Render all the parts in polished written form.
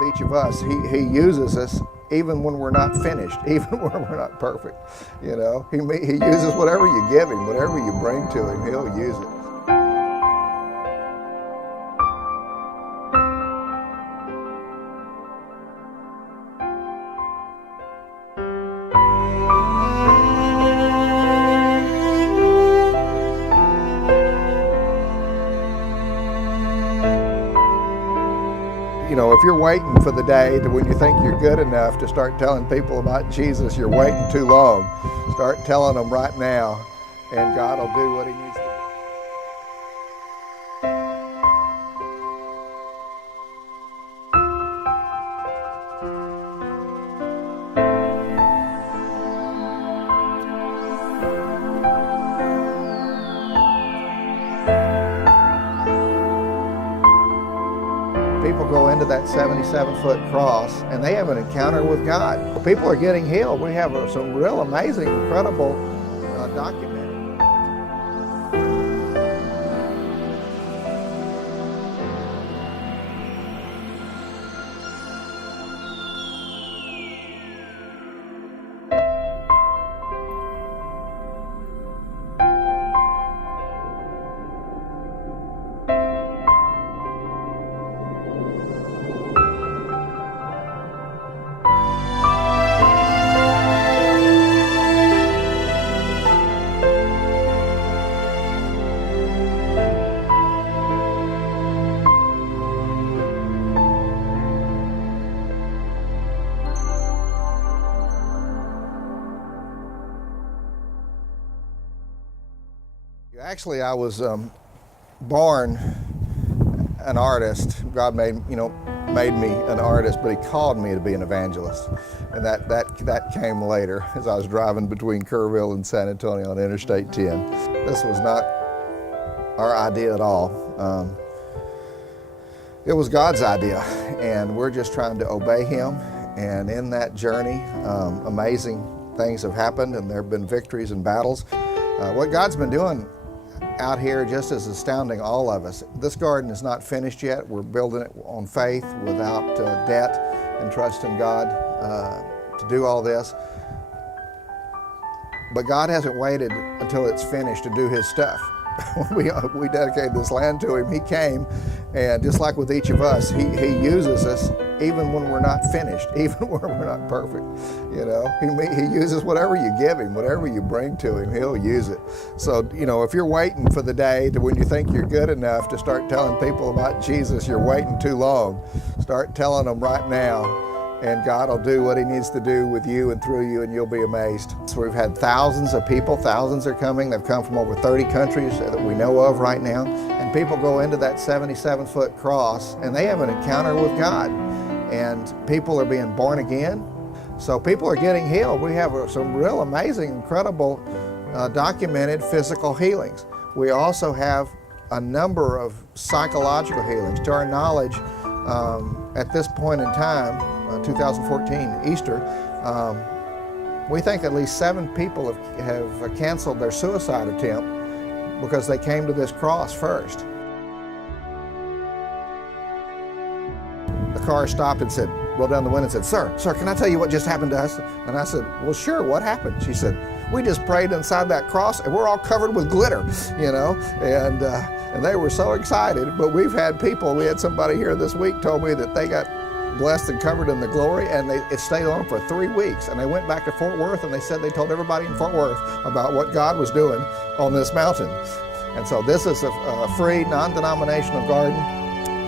with each of us, he uses us even when we're not finished, even when we're not perfect. You know, he uses whatever you give him, whatever you bring to him, he'll use it. You know, if you're waiting for the day that when you think you're good enough to start telling people about Jesus, you're waiting too long. Start telling them right now, and God will do what he needs to do. People go into that 77-foot cross and they have an encounter with God. People are getting healed. We have some real amazing, incredible documented. Actually, I was born an artist. God made me an artist, but he called me to be an evangelist. And that came later as I was driving between Kerrville and San Antonio on Interstate 10. This was not our idea at all. It was God's idea, and we're just trying to obey him. And in that journey, amazing things have happened, and there have been victories and battles. What God's been doing out here just is astounding all of us. This garden is not finished yet. We're building it on faith, without debt, and trust in God to do all this. But God hasn't waited until it's finished to do his stuff. When we dedicated this land to him, he came, and just like with each of us, he uses us even when we're not finished, even when we're not perfect. You know, he uses whatever you give him, whatever you bring to him, he'll use it. So, you know, if you're waiting for the day that when you think you're good enough to start telling people about Jesus, you're waiting too long. Start telling them right now, and God will do what he needs to do with you and through you, and you'll be amazed. So we've had thousands of people, thousands are coming. They've come from over 30 countries that we know of right now. And people go into that 77-foot cross and they have an encounter with God. And people are being born again. So people are getting healed. We have some real amazing, incredible documented physical healings. We also have a number of psychological healings. To our knowledge, at this point in time, 2014, Easter, we think at least 7 people have canceled their suicide attempt because they came to this cross first. The car stopped and rolled down the window and said, Sir, can I tell you what just happened to us? And I said, well, sure, what happened? She said, we just prayed inside that cross and we're all covered with glitter, you know, and they were so excited. But we had somebody here this week told me that they got blessed and covered in the glory, and it stayed on for 3 weeks. And they went back to Fort Worth, and they said they told everybody in Fort Worth about what God was doing on this mountain. And so this is a free, non-denominational garden,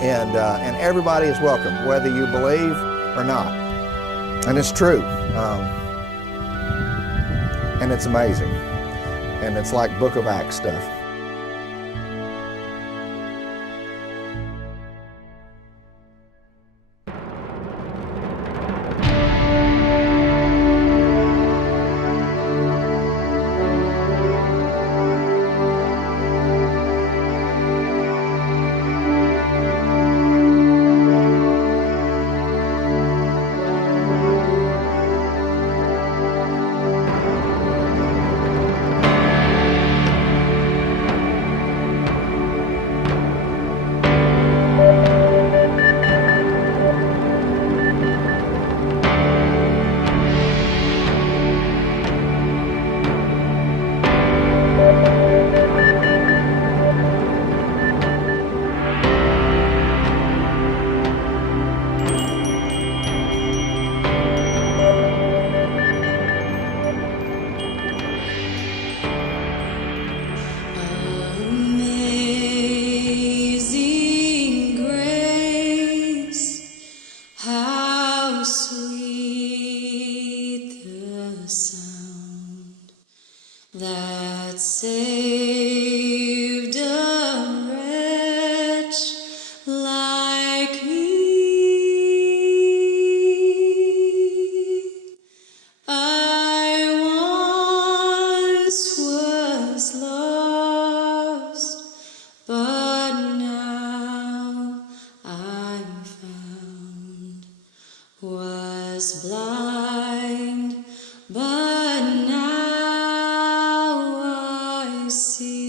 and everybody is welcome, whether you believe or not. And it's true. And it's amazing. And it's like Book of Acts stuff. Was blind, but now I see.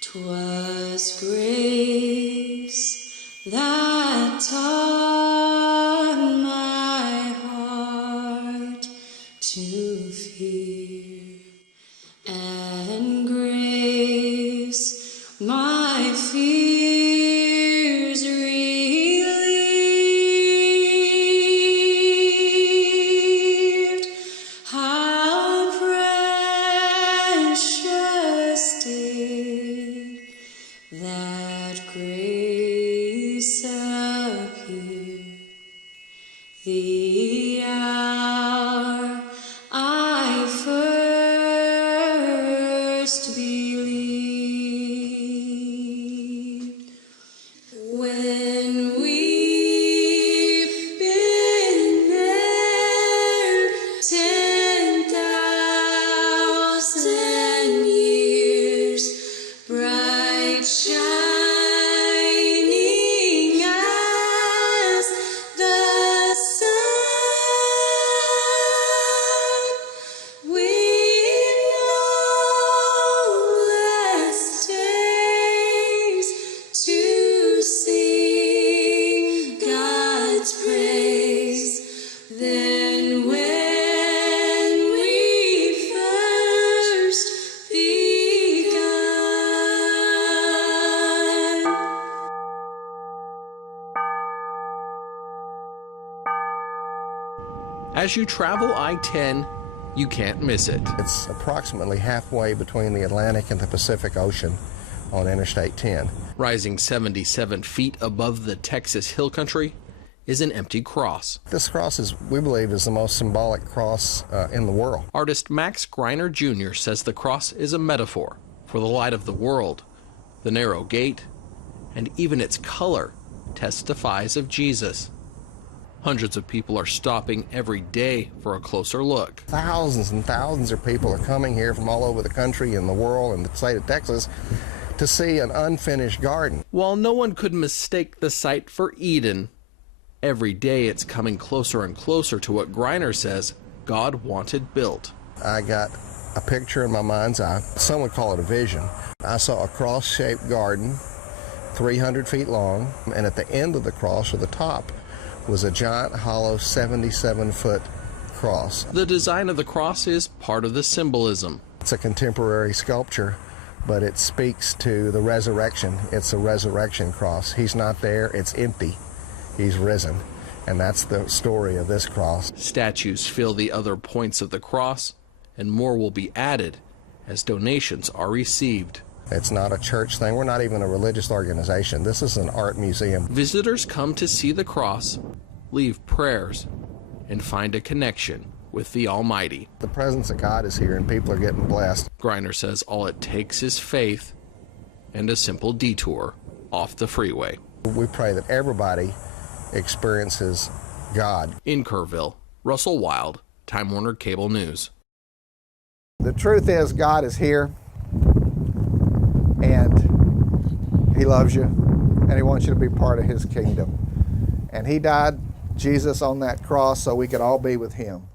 'Twas grace that taught my heart to fear, and grace my fears relieved. How precious did that grace appear, the hour I first believed. When we've been there 10,000 years, bright shining as the sun, with no less days to sing God's praise than when we first begun. As you travel I-10, you can't miss it. It's approximately halfway between the Atlantic and the Pacific Ocean on Interstate 10. Rising 77 feet above the Texas hill country is an empty cross. This cross we believe, is the most symbolic cross in the world. Artist Max Greiner Jr. says the cross is a metaphor for the light of the world. The narrow gate, and even its color, testifies of Jesus. Hundreds of people are stopping every day for a closer look. Thousands and thousands of people are coming here from all over the country and the world and the state of Texas to see an unfinished garden. While no one could mistake the site for Eden, every day it's coming closer and closer to what Greiner says God wanted built. I got a picture in my mind's eye. Some would call it a vision. I saw a cross-shaped garden, 300 feet long, and at the end of the cross, or the top, was a giant hollow 77-foot cross. The design of the cross is part of the symbolism. It's a contemporary sculpture, but it speaks to the resurrection. It's a resurrection cross. He's not there, it's empty. He's risen. And that's the story of this cross. Statues fill the other points of the cross, and more will be added as donations are received. It's not a church thing. We're not even a religious organization. This is an art museum. Visitors come to see the cross, leave prayers, and find a connection with the Almighty. The presence of God is here and people are getting blessed. Greiner says all it takes is faith and a simple detour off the freeway. We pray that everybody experiences God. In Kerrville, Russell Wild, Time Warner Cable News. The truth is, God is here, and He loves you, and He wants you to be part of His kingdom. And He died, Jesus, on that cross so we could all be with Him.